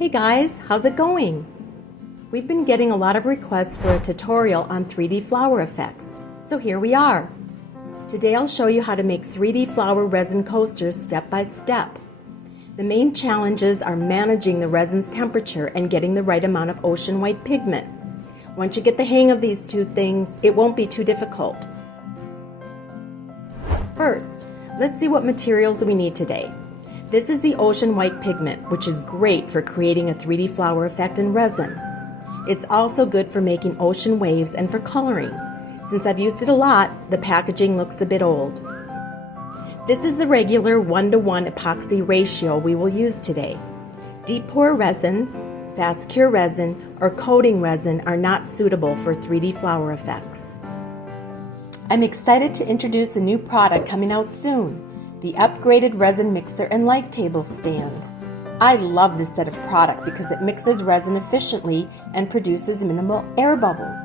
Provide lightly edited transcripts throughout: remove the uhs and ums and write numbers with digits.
Hey guys, how's it going? We've been getting a lot of requests for a tutorial on 3D flower effects, so here we are. Today I'll show you how to make 3D flower resin coasters step by step. The main challenges are managing the resin's temperature and getting the right amount of ocean white pigment. Once you get the hang of these two things, it won't be too difficult. First, let's see what materials we need today. This is the ocean white pigment, which is great for creating a 3D flower effect in resin. It's also good for making ocean waves and for coloring. Since I've used it a lot, the packaging looks a bit old. This is the regular 1:1 epoxy ratio we will use today. Deep pour resin, fast cure resin, or coating resin are not suitable for 3D flower effects. I'm excited to introduce a new product coming out soon. The upgraded resin mixer and life table stand. I love this set of product because it mixes resin efficiently and produces minimal air bubbles.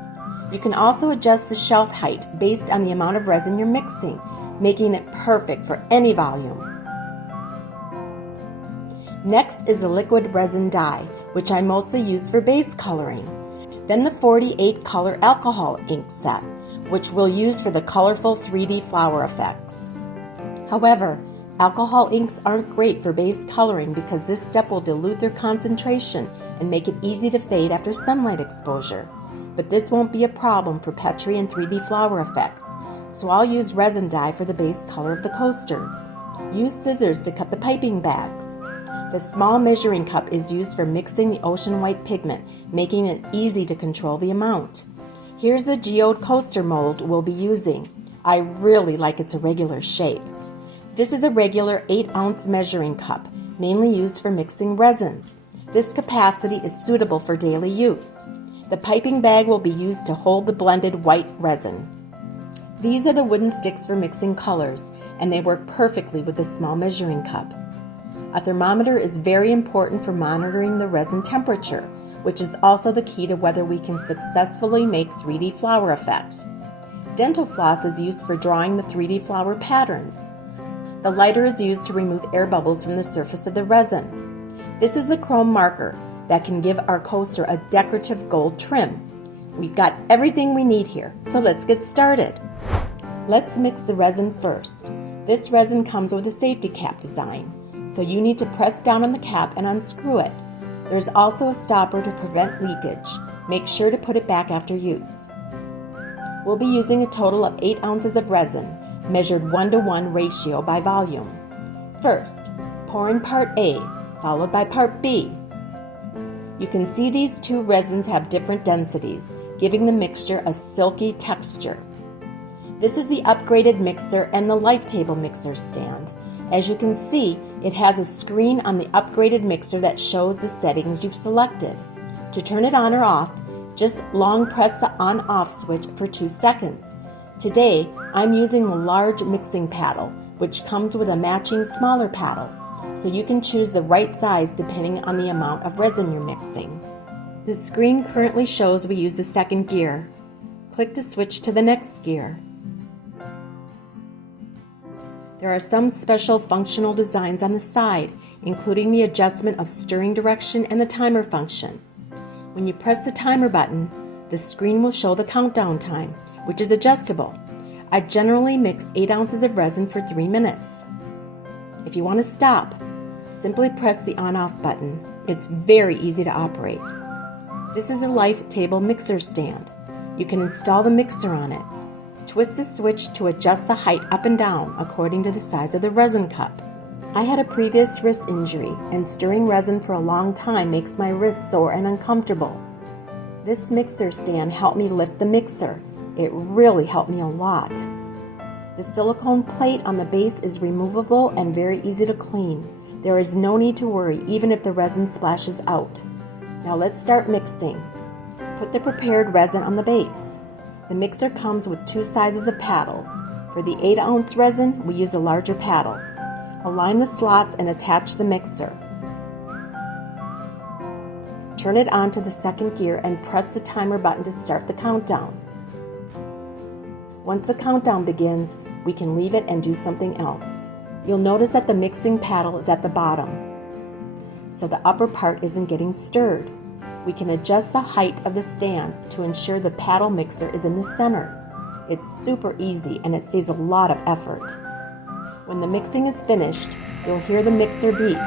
You can also adjust the shelf height based on the amount of resin you're mixing, making it perfect for any volume. Next is the liquid resin dye, which I mostly use for base coloring. Then the 48 color alcohol ink set, which we'll use for the colorful 3D flower effects. However, alcohol inks aren't great for base coloring because this step will dilute their concentration and make it easy to fade after sunlight exposure. But this won't be a problem for Petri and 3D flower effects, so I'll use resin dye for the base color of the coasters. Use scissors to cut the piping bags. The small measuring cup is used for mixing the ocean white pigment, making it easy to control the amount. Here's the geode coaster mold we'll be using. I really like its irregular shape. This is a regular 8-ounce measuring cup, mainly used for mixing resins. This capacity is suitable for daily use. The piping bag will be used to hold the blended white resin. These are the wooden sticks for mixing colors, and they work perfectly with the small measuring cup. A thermometer is very important for monitoring the resin temperature, which is also the key to whether we can successfully make 3D flower effect. Dental floss is used for drawing the 3D flower patterns. The lighter is used to remove air bubbles from the surface of the resin. This is the chrome marker that can give our coaster a decorative gold trim. We've got everything we need here, so let's get started. Let's mix the resin first. This resin comes with a safety cap design, so you need to press down on the cap and unscrew it. There's also a stopper to prevent leakage. Make sure to put it back after use. We'll be using a total of 8 ounces of resin, measured 1:1 ratio by volume. First, pour in part A, followed by part B. You can see these two resins have different densities, giving the mixture a silky texture. This is the upgraded mixer and the life table mixer stand. As you can see, it has a screen on the upgraded mixer that shows the settings you've selected. To turn it on or off, just long press the on-off switch for 2 seconds. Today, I'm using the large mixing paddle, which comes with a matching smaller paddle, so you can choose the right size depending on the amount of resin you're mixing. The screen currently shows we use the second gear. Click to switch to the next gear. There are some special functional designs on the side, including the adjustment of stirring direction and the timer function. When you press the timer button, the screen will show the countdown time, which is adjustable. I generally mix 8 ounces of resin for 3 minutes. If you want to stop, simply press the on-off button. It's very easy to operate. This is a life table mixer stand. You can install the mixer on it. Twist the switch to adjust the height up and down according to the size of the resin cup. I had a previous wrist injury, and stirring resin for a long time makes my wrists sore and uncomfortable. This mixer stand helped me lift the mixer. It really helped me a lot. The silicone plate on the base is removable and very easy to clean. There is no need to worry even if the resin splashes out. Now let's start mixing. Put the prepared resin on the base. The mixer comes with 2 sizes of paddles. For the 8-ounce resin, we use a larger paddle. Align the slots and attach the mixer. Turn it on to the second gear and press the timer button to start the countdown. Once the countdown begins, we can leave it and do something else. You'll notice that the mixing paddle is at the bottom. so the upper part isn't getting stirred. We can adjust the height of the stand to ensure the paddle mixer is in the center. It's super easy and it saves a lot of effort. When the mixing is finished, you'll hear the mixer beep,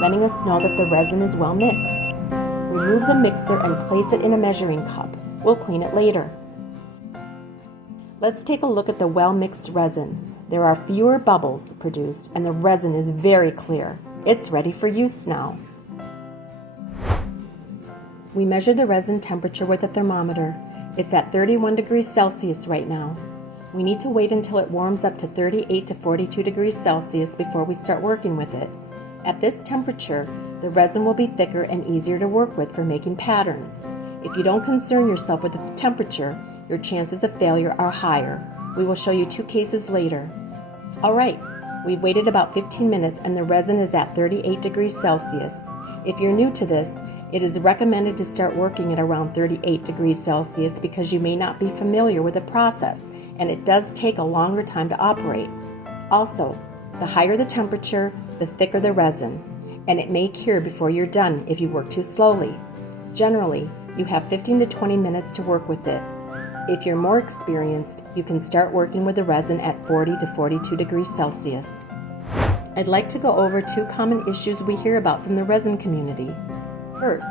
letting us know that the resin is well mixed. Remove the mixer and place it in a measuring cup. We'll clean it later. Let's take a look at the well-mixed resin. There are fewer bubbles produced and the resin is very clear. It's ready for use now. We measured the resin temperature with a thermometer. It's at 31 degrees Celsius right now. We need to wait until it warms up to 38 to 42 degrees Celsius before we start working with it. At this temperature, the resin will be thicker and easier to work with for making patterns. If you don't concern yourself with the temperature, your chances of failure are higher. We will show you 2 cases later. Alright, we've waited about 15 minutes and the resin is at 38 degrees Celsius. If you're new to this, it is recommended to start working at around 38 degrees Celsius because you may not be familiar with the process and it does take a longer time to operate. Also, the higher the temperature, the thicker the resin, and it may cure before you're done if you work too slowly. Generally, you have 15 to 20 minutes to work with it. If you're more experienced, you can start working with the resin at 40 to 42 degrees Celsius. I'd like to go over 2 common issues we hear about from the resin community. First,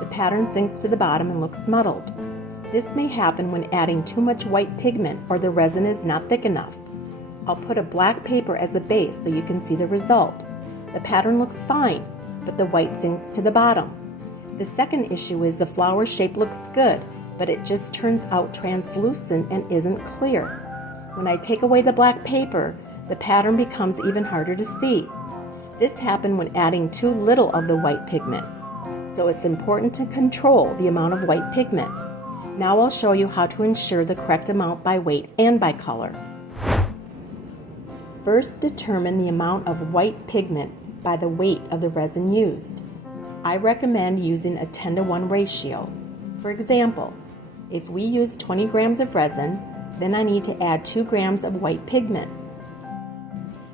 the pattern sinks to the bottom and looks muddled. This may happen when adding too much white pigment or the resin is not thick enough. I'll put a black paper as a base so you can see the result. The pattern looks fine, but the white sinks to the bottom. The second issue is the flower shape looks good, but it just turns out translucent and isn't clear. When I take away the black paper, the pattern becomes even harder to see. This happened when adding too little of the white pigment, so it's important to control the amount of white pigment. Now I'll show you how to ensure the correct amount by weight and by color. First, determine the amount of white pigment by the weight of the resin used. I recommend using a 10-to-1 ratio. For example, if we use 20 grams of resin, then I need to add 2 grams of white pigment.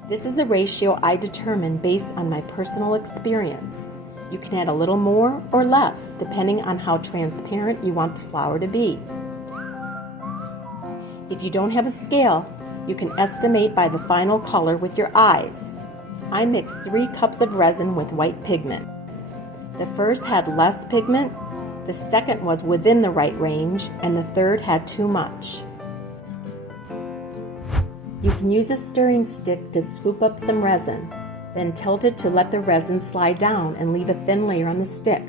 This is the ratio I determine based on my personal experience. You can add a little more or less depending on how transparent you want the flower to be. If you don't have a scale, you can estimate by the final color with your eyes. I mixed 3 cups of resin with white pigment. The first had less pigment, the second was within the right range, and the third had too much. You can use a stirring stick to scoop up some resin, then tilt it to let the resin slide down and leave a thin layer on the stick.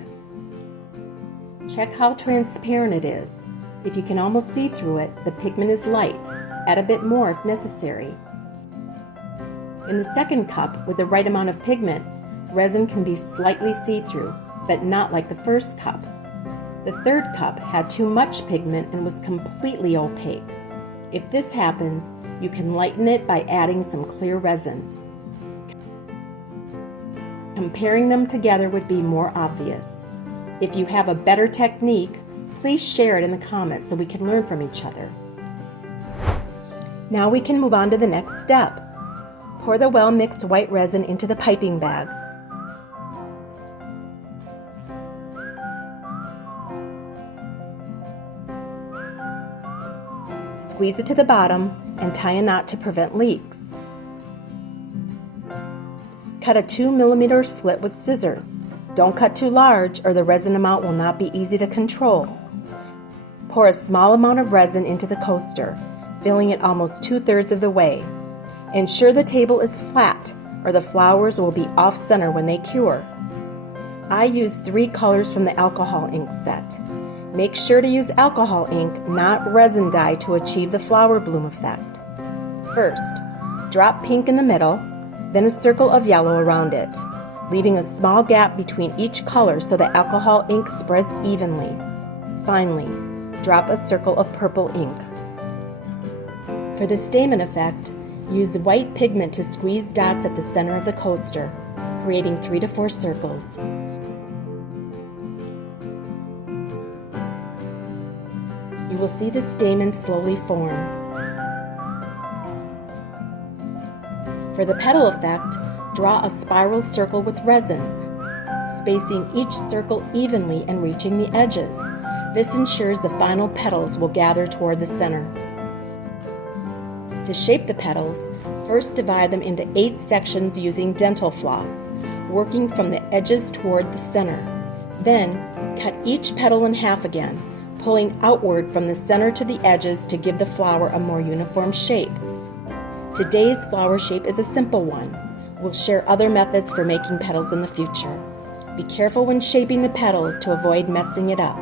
Check how transparent it is. If you can almost see through it, the pigment is light. Add a bit more if necessary. In the second cup, with the right amount of pigment, resin can be slightly see-through, but not like the first cup. The third cup had too much pigment and was completely opaque. If this happens, you can lighten it by adding some clear resin. Comparing them together would be more obvious. If you have a better technique, please share it in the comments so we can learn from each other. Now we can move on to the next step. Pour the well-mixed white resin into the piping bag. Squeeze it to the bottom and tie a knot to prevent leaks. Cut a 2mm slit with scissors. Don't cut too large or the resin amount will not be easy to control. Pour a small amount of resin into the coaster, filling it almost 2/3 of the way. Ensure the table is flat or the flowers will be off-center when they cure. I used 3 colors from the alcohol ink set. Make sure to use alcohol ink, not resin dye, to achieve the flower bloom effect. First, drop pink in the middle, then a circle of yellow around it, leaving a small gap between each color so the alcohol ink spreads evenly. Finally, drop a circle of purple ink. For the stamen effect, use white pigment to squeeze dots at the center of the coaster, creating 3 to 4 circles. You will see the stamen slowly form. For the petal effect, draw a spiral circle with resin. spacing each circle evenly and reaching the edges. This ensures the final petals will gather toward the center. To shape the petals, first divide them into 8 sections using dental floss, working from the edges toward the center. Then, cut each petal in half again, pulling outward from the center to the edges to give the flower a more uniform shape. Today's flower shape is a simple one. We'll share other methods for making petals in the future. Be careful when shaping the petals to avoid messing it up.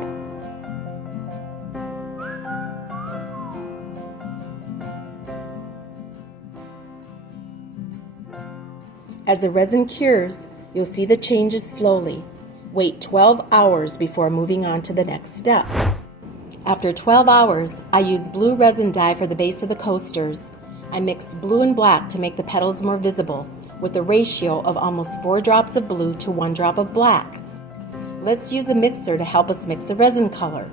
As the resin cures, you'll see the changes slowly. Wait 12 hours before moving on to the next step. After 12 hours, I used blue resin dye for the base of the coasters. I mixed blue and black to make the petals more visible, with a ratio of almost 4 drops of blue to 1 drop of black. Let's use the mixer to help us mix the resin color.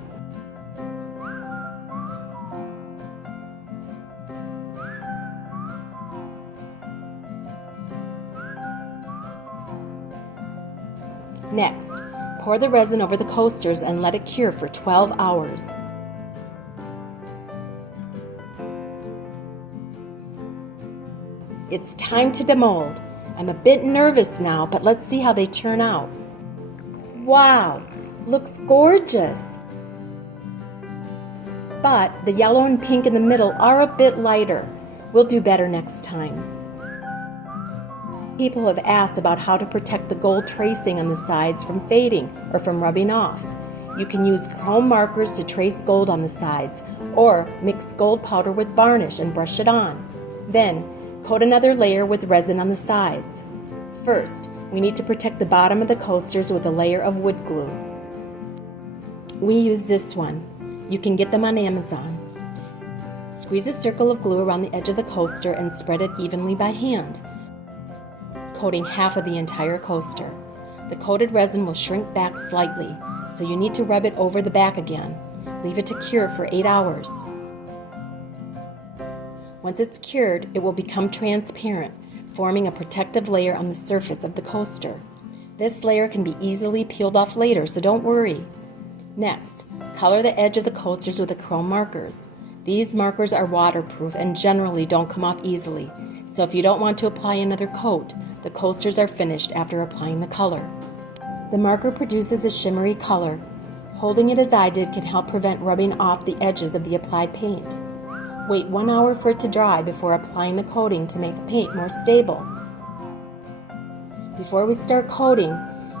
Next, pour the resin over the coasters and let it cure for 12 hours. It's time to demold. I'm a bit nervous now, but let's see how they turn out. Wow, looks gorgeous! But the yellow and pink in the middle are a bit lighter. We'll do better next time. People have asked about how to protect the gold tracing on the sides from fading or from rubbing off. You can use chrome markers to trace gold on the sides, or mix gold powder with varnish and brush it on. Then, coat another layer with resin on the sides. First, we need to protect the bottom of the coasters with a layer of wood glue. We use this one. You can get them on Amazon. Squeeze a circle of glue around the edge of the coaster and spread it evenly by hand, coating half of the entire coaster. The coated resin will shrink back slightly, so you need to rub it over the back again. Leave it to cure for 8 hours. Once it's cured, it will become transparent, forming a protective layer on the surface of the coaster. This layer can be easily peeled off later, so don't worry. Next, color the edge of the coasters with the chrome markers. These markers are waterproof and generally don't come off easily, so if you don't want to apply another coat, the coasters are finished after applying the color. The marker produces a shimmery color. Holding it as I did can help prevent rubbing off the edges of the applied paint. Wait 1 hour for it to dry before applying the coating to make the paint more stable. Before we start coating,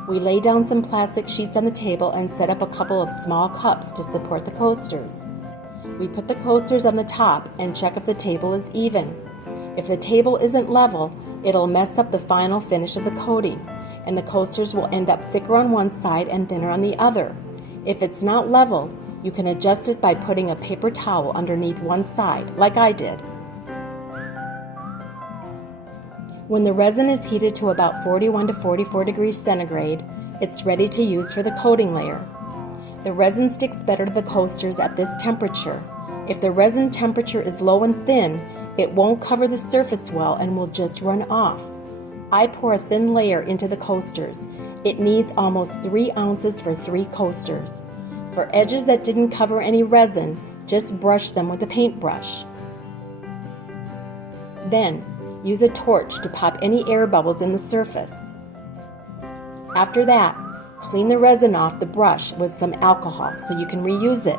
we lay down some plastic sheets on the table and set up a couple of small cups to support the coasters. We put the coasters on the top and check if the table is even. If the table isn't level, it'll mess up the final finish of the coating, and the coasters will end up thicker on one side and thinner on the other. If it's not level, you can adjust it by putting a paper towel underneath one side, like I did. When the resin is heated to about 41 to 44 degrees centigrade, it's ready to use for the coating layer. The resin sticks better to the coasters at this temperature. If the resin temperature is low and thin, it won't cover the surface well and will just run off. I pour a thin layer into the coasters. It needs almost 3 ounces for 3 coasters. For edges that didn't cover any resin, just brush them with a paintbrush. Then, use a torch to pop any air bubbles in the surface. After that, clean the resin off the brush with some alcohol so you can reuse it.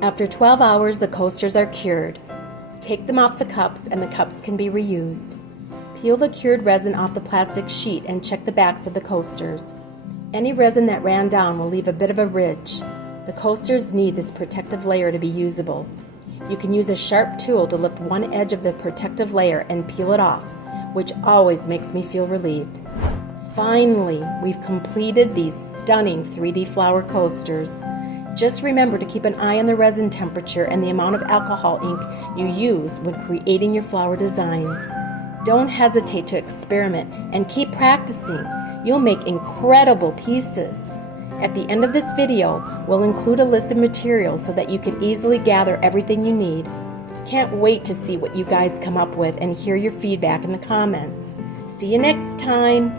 After 12 hours, the coasters are cured. Take them off the cups and the cups can be reused. Peel the cured resin off the plastic sheet and check the backs of the coasters. Any resin that ran down will leave a bit of a ridge. The coasters need this protective layer to be usable. You can use a sharp tool to lift one edge of the protective layer and peel it off, which always makes me feel relieved. Finally, we've completed these stunning 3D flower coasters. Just remember to keep an eye on the resin temperature and the amount of alcohol ink you use when creating your flower designs. Don't hesitate to experiment and keep practicing. You'll make incredible pieces. At the end of this video, we'll include a list of materials so that you can easily gather everything you need. Can't wait to see what you guys come up with and hear your feedback in the comments. See you next time.